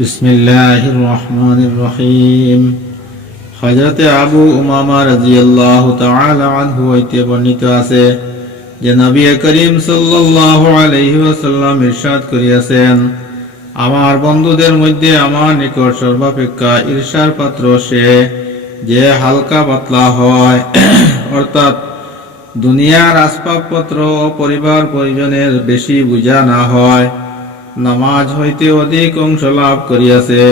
বিসমিল্লাহির রহমানির রহিম। হযরত আবু উমামা রাদিয়াল্লাহু তাআলা আনহু হইতে বর্ণিত আছে যে নবী করিম সাল্লাল্লাহু আলাইহি ওয়াসাল্লাম ইরশাদ করিয়াছেন, আমার বন্ধুদের মধ্যে আমার নিকট সর্বাপেক্ষা ঈর্ষার পাত্র সে যে হালকা পাতলা হয়, অর্থাৎ দুনিয়ার আসবাবপত্র ও পরিবার পরিজনের বেশি বুঝা না হয়, নামাজ হইতে অধিক অংশ লাভ করিয়াছে,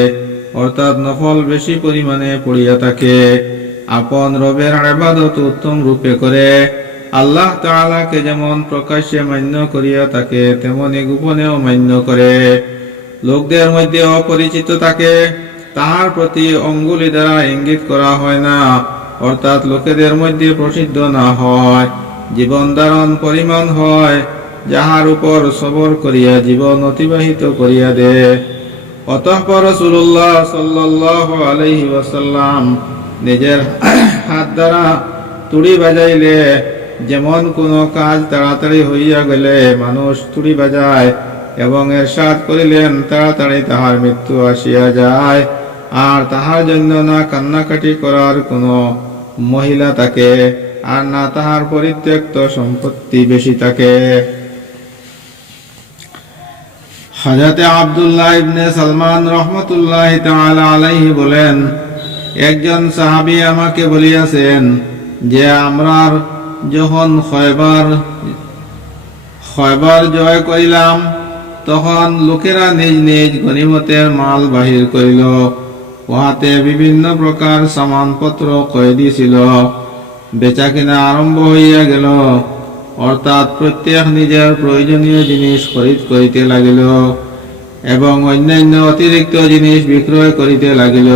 অর্থাৎ নফল বেশি পরিমাণে পড়িয়া থাকে, আপন রবের ইবাদত উত্তম রূপে করে, আল্লাহ তাআলাকে যেমন প্রকাশ্যে মান্য করিয়া থাকে তেমনি গোপনেও মান্য করে, লোকদের মধ্যে অপরিচিত থাকে, তাহার প্রতি অঙ্গুলি দ্বারা ইঙ্গিত করা হয় না, অর্থাৎ লোকেদের মধ্যে প্রসিদ্ধ না হয়, জীবন ধারণ পরিমাণ হয়, যাহার উপর সবর করিয়া জীবন অতিবাহিত করিয়া দে। অতঃপর রাসূলুল্লাহ সাল্লাল্লাহু আলাইহি ওয়াসাল্লাম নিজের হাত দ্বারা তুড়ি বাজাইলে যেমন কোনো কাজ তাড়াতাড়ি হইয়া গেলে মানুষ তুড়ি বাজায়, এবং ইরশাদ করিলেন, তাড়াতাড়ি তাহার মৃত্যু আসিয়া যায়, আর তাহার জন্য না কান্নাকাটি করার কোনো মহিলা থাকে, আর না তাহার পরিত্যক্ত সম্পত্তি বেশি থাকে। হযরত আব্দুল্লাহ ইবনে সালমান রাহমাতুল্লাহি তাআলা আলাইহি বলেন, একজন সাহাবী আমাকে বলিয়াছেন যে আমরা যখন খয়বার জয় করিলাম তখন লোকেরা নিজ নিজ গনিমতের মাল বাহির করিল, উহাতে বিভিন্ন প্রকার সামানপত্র কয়েদি ছিল, বেচা কিনা আরম্ভ হইয়া গেল, অর্থাৎ প্রত্যেক নিজের প্রয়োজনীয় জিনিস খরিদ করিতে লাগিল এবং অন্যান্য অতিরিক্ত জিনিস বিক্রয় করিতে লাগিল।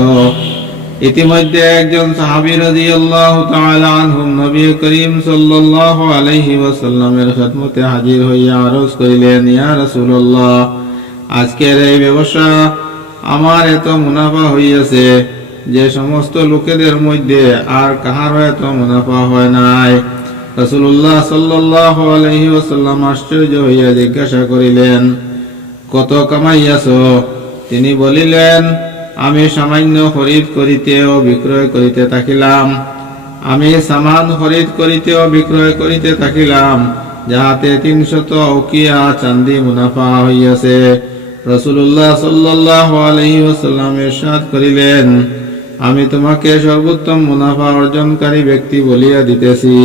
ইতিমধ্যে একজন সাহাবী রাদিয়াল্লাহু তাআলা আনহু নবী করিম সাল্লাল্লাহু আলাইহি ওয়াসাল্লামের খিদমতে হাজির হইয়া আরজ করিলেন, ইয়া রাসূলুল্লাহ, আজকের এই ব্যবসা আমার এত মুনাফা হইয়াছে যে সমস্ত লোকেদের মধ্যে আর কাহারও এত মুনাফা হয় নাই। রাসূলুল্লাহ সাল্লাল্লাহু আলাইহি ওয়াসাল্লাম আশ্চর্য হইয়া জিজ্ঞাসা করিলেন, কত কামাইয়াছ? তিনি বলিলেন, আমি সামান্য খরিদ করিতে ও বিক্রয় করিতে থাকিলাম। আমি সামান খরিদ করিতে ও বিক্রয় করিতে থাকিলাম, যাহাতে 300 উকিয়া চাঁদি মুনাফা হইয়াছে। রাসূলুল্লাহ সাল্লাল্লাহু আলাইহি ওয়াসাল্লাম ইরশাদ করিলেন, আমি তোমাকে সর্বোত্তম মুনাফা অর্জনকারী ব্যক্তি বলিয়া দিতেছি।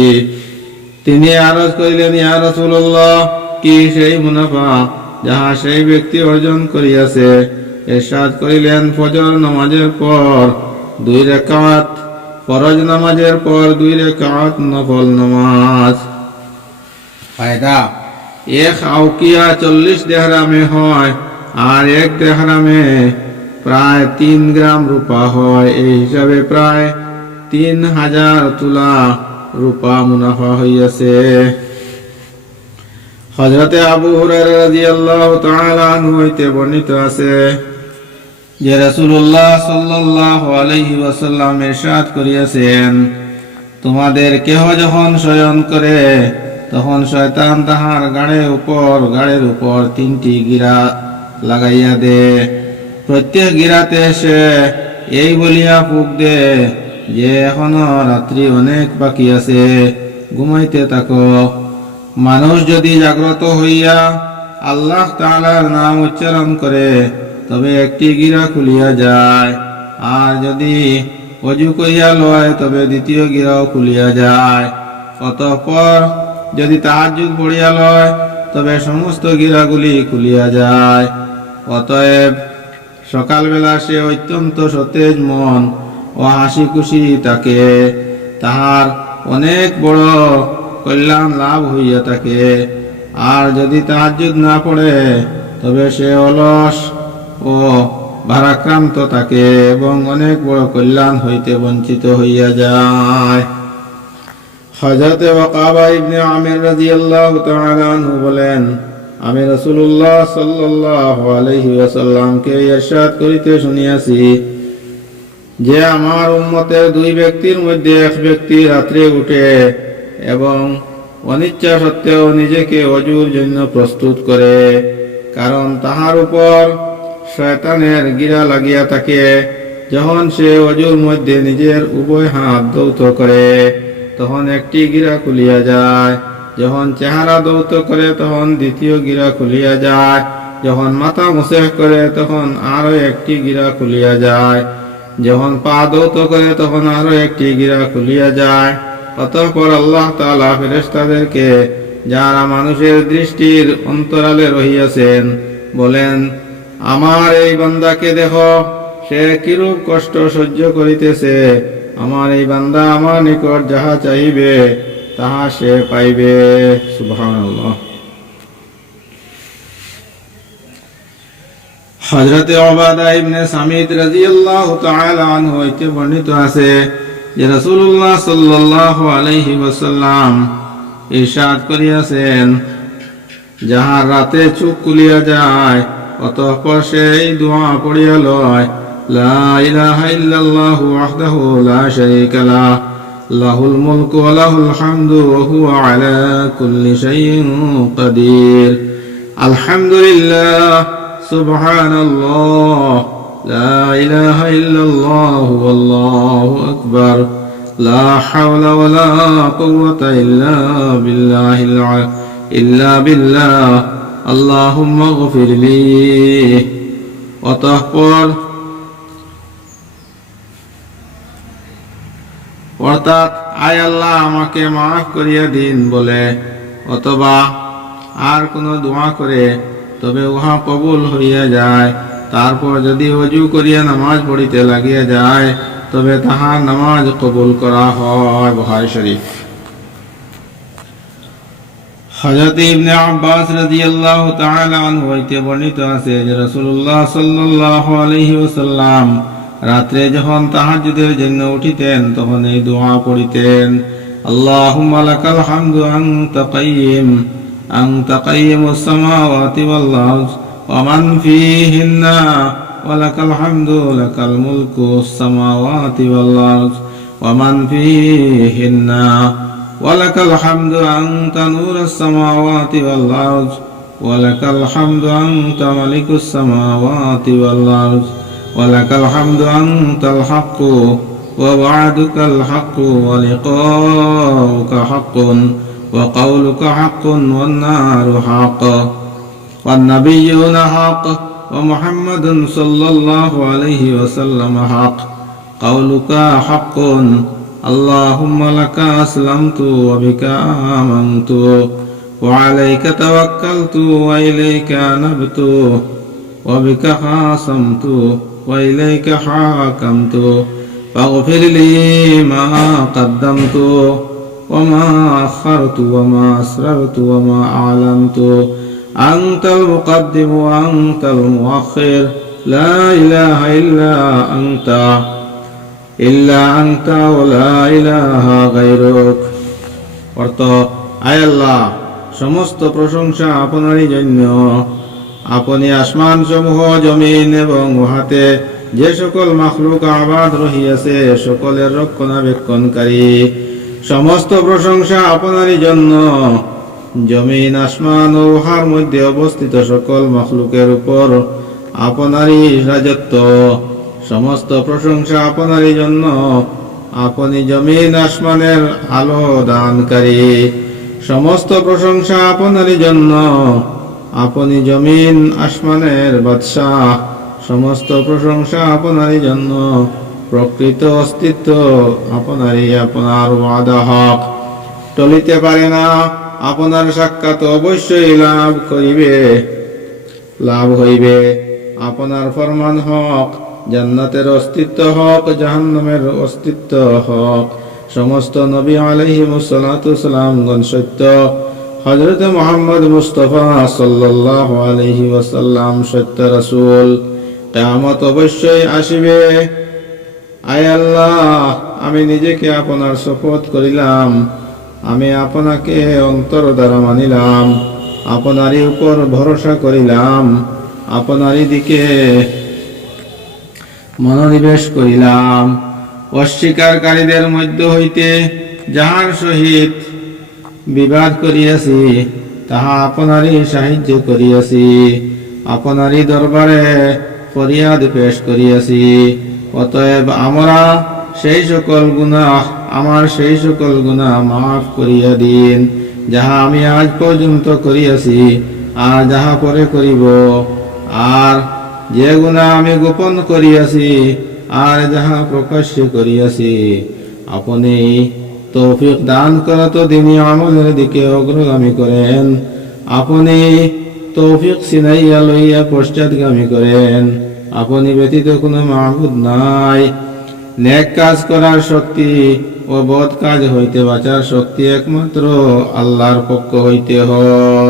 তিনি আরজ করিলেন, ইয়া রাসূলুল্লাহ, কি সেই মুনাফা যাহা সেই ব্যক্তি অর্জন করিয়াছে? ইরশাদ করিলেন, ফজর নামাজের পর 2 রাকাত, ফরজ নামাজের পর 2 রাকাত নফল নামাজ। ফায়দা, 1 আউকিয়া 40 দিরহামে হয়, আর 1 দিরহামে প্রায় 3 গ্রাম রূপা হয়। এই হিসাবে প্রায় 3000 তুলা রূপা মুনাফা হইয়াছে। হযরত আবু হুরায়রা রাদিয়াল্লাহু তাআলা আনহু হইতে বর্ণিত আছে যে রাসূলুল্লাহ সাল্লাল্লাহু আলাইহি ওয়াসাল্লাম ইরশাদ করিয়াছেন, তোমাদের কেহ যখন শয়ন করে তখন শয়তান তাহার গাড়ের উপর 3টি গিরা লাগাইয়া দে। প্রত্যেক গিরাতে সে এই বলিয়া ফুঁক দে যে এখনো রাত্রি অনেক বাকি আছে, ঘুমাইতে থাকো। মানুষ যদি জাগ্রত হইয়া আল্লাহ তাআলার নাম উচ্চারণ করে তবে একটি গিরা খুলিয়া যায়, আর যদি ওযু করিয়া লয় তবে দ্বিতীয় গিরাও খুলিয়া যায়। অতঃপর যদি তাহাজ্জুদ পড়িয়া লয় তবে সমস্ত গিরাগুলি খুলিয়া যায়। অতএব সকালবেলা সে অত্যন্ত সতেজ মন ও হাসি খুশি থাকে, তাহার অনেক বড় কল্যাণ লাভ হইয়া থাকে। আর যদি তাহাজ্জুদ না পড়ে তবে সে অলস ও ভারাক্রান্ত থাকে এবং অনেক বড় কল্যাণ হইতে বঞ্চিত হইয়া যায়। হযরত ওয়াকাবা ইবনে আমির রাদিয়াল্লাহু তাআলা আনহু বলেন, আমি রাসূলুল্লাহ সাল্লাল্লাহু আলাইহি ওয়াসাল্লামকে ইরশাদ করিতে শুনিয়াছি যে আমার উম্মতের 2 ব্যক্তির মধ্যে এক ব্যক্তি রাত্রে উঠে এবং অনিচ্ছা সত্ত্বেও নিজেকে ওযুর জন্য প্রস্তুত করে, কারণ তাহার উপর শয়তানের গিরা লাগিয়া থাকে। যখন সে অজুর মধ্যে নিজের উভয় হাত ধৌত করে তখন একটি গিরা খুলিয়া যায়। যখন চেহারা ধৌত করে তখন দ্বিতীয় গিরা খুলিয়া যায়। যখন মাথা মুছেহ করে তখন আরো একটি গিরা খুলিয়া যায়। যখন পা ধৌত করে তখন আরো একটি গিরা খুলিয়া যায়। অতঃপর আল্লাহ তাআলা ফেরেশতাদেরকে, যারা মানুষের দৃষ্টির অন্তরালে রহিয়াছেন, বলেন, আমার এই বান্দাকে দেখো, সে কিরূপ কষ্ট সহ্য করিতেছে। আমার এই বান্দা আমার নিকট যাহা চাইবে তাহা সে পাইবে। সুবহানাল্লাহ। হযরতে উবাদা ইবনে সামিত রাদিয়াল্লাহু তাআলা আনহু হইতে বর্ণিত আছে যে রাসূলুল্লাহ সাল্লাল্লাহু আলাইহি ওয়াসাল্লাম ইরশাদ করিয়াছেন, যাহার রাতে চোখ খুলিয়া যায় অতঃপর সে এই দোয়া পড়িয়া লয়, লা ইলাহা ইল্লাল্লাহু ওয়াহদাহু লা শারীকা লাহু, লাহুল মুলকু ওয়া লাহুল হামদু ওয়া হুয়া আলা কুল্লি শাইইন কাদির। আলহামদুলিল্লাহ, সুবহানাল্লাহ, লা ইলাহা ইল্লাল্লাহু ওয়াল্লাহু আকবার, লা হাওলা ওয়া লা কুওয়াতা ইল্লা বিল্লাহ, আল্লাহুম্মা গফিরলি। অতঃপর অর্থাৎ আয় আল্লাহ আমাকে মাফ করিয়া দিন বলে অথবা আর কোন দোয়া করে তবে উহা কবুল হইয়া যায়। তারপর যদি ওযু করিয়া নামাজ পড়িতে লাগিয়া যায় তবে তাহার নামাজ কবুল করা হয়। বুখারী শরীফ। হযরত ইবনে আব্বাস রাদিয়াল্লাহু তাআলা আনহু হইতে বর্ণিত আছে যে রাসূলুল্লাহ সাল্লাল্লাহু আলাইহি ওয়াসাল্লাম রাত্রে যখন তাহাজ্জুদের জন্য উঠিতেন তখন এই দোয়া পড়িতেন, আল্লাহুম্মা লাকাল হামদু আনতা কাইয়্যিমুস সামাওয়াতি ওয়াল আরদ ওয়া মান ফীহিন্না ওয়া লাকাল হামদু লাকাল মুলকুস সামাওয়াতি ওয়াল আরদ ওয়া মান ফীহিন্না ওয়া লাকাল হামদু আনতা নূরুস সামাওয়াতি ওয়াল আরদ ওয়া লাকাল হামদু আনতা মালিকুস সামাওয়াতি ওয়াল আরদ ওয়া লাকাল হামদু আনতাল হাক্কু ওয়া ওয়া'দুকাল হাক্কু ওয়া লিকাউকা হাক্কুন ওয়া কাওলুকা হাক্কুন ওয়ান নারু হাক্ক ওয়ান নাবিয়্যুনা হাক্ক ওয়া মুহাম্মাদুন সাল্লাল্লাহু আলাইহি ওয়াসাল্লাম হাক্ক কাওলুকা হাক্কুন আল্লাহুম্মা লাকা আসলামতু ওয়া বিকা আমানতু ওয়া আলাইকা তাওয়াক্কালতু ওয়া ইলাইকা আনাবতু ওয়া বিকা খাসামতু ওয়া ইলাইকা হাকামতু ফাগফির লি মা কদ্দামতু ওয়া মা আখারতু ওয়া মা আসরারতু ওয়া মা আ'লানতু আনতাল মুকদ্দিম ওয়া আনতাল মুআখির লা ইলাহা ইল্লা আনতা ওয়া লা ইলাহা গায়রুক। অর্থ, আয় আল্লাহ, সমস্ত প্রশংসা আপনারই জন্য। আপনি আসমান সমূহ, জমিন এবং উহাতে যে সকল মাখলুক আবাদ রহিয়াছে সকলের রক্ষণাবেক্ষণকারী। সমস্ত প্রশংসা আপনারই জন্য। জমিন, আসমান ও উহার মধ্যে অবস্থিত সকল মাখলুকের উপর আপনারই রাজত্ব। সমস্ত প্রশংসা আপনারই জন্য। আপনি জমিন আসমানের আলো দানকারী। সমস্ত প্রশংসা আপনারই জন্য। আপনি জমিন আসমানের বাদশাহ। সমস্ত প্রশংসা আপনারই জন্য। প্রকৃত অস্তিত্ব আপনারই, আপনার ওয়াদা হক, টলিতে পারে না। আপনার সাক্ষাৎ অবশ্যই লাভ হইবে। আপনার ফরমান হক, জান্নাতের অস্তিত্ব হক, জাহান্নামের অস্তিত্ব হক। সমস্ত নবী আলাইহিমুস সালাতু সালামগণ সত্য। হযরত মুহাম্মদ মুস্তাফা সাল্লাল্লাহু আলাইহি ওয়াসাল্লাম সত্য রাসূল। কিয়ামত অবশ্যই আসিবে। আয় আল্লাহ, আমি নিজেকে আপনার শপথ করিলাম, আমি আপনাকে অন্তর দ্বারা মানিলাম, আপনারই উপর ভরসা করিলাম, আপনারই দিকে মনোনিবেশ করিলাম। অস্বীকারীদের মধ্য হইতে যাহার সহিত বিবাদ করিয়াছি তাহা আপনারই সাহায্য করিয়াছি। আপনারই দরবারে ফরিয়াদ পেশ করিয়াছি। অতএব আমার সেই সকল গুনাহ মাফ করিয়া দিন, যাহা আমি আজ পর্যন্ত করিয়াছি আর যাহা পরে করিব, আর যে গুনাহ আমি গোপন করিয়াছি আর যাহা প্রকাশ্যে করিয়াছি। আপনি তৌফিক দান করত দিনী আমলের দিকে অগ্রগামী করেন। আপনি তৌফিক ছিনাইয়া লইয়া পশ্চাৎগামী করেন। আপনি ব্যতীত কোনো মাবুদ নাই। নেক কাজ করার শক্তি ও বদ কাজ হইতে বাঁচার শক্তি একমাত্র আল্লাহর পক্ষ হইতে হয়।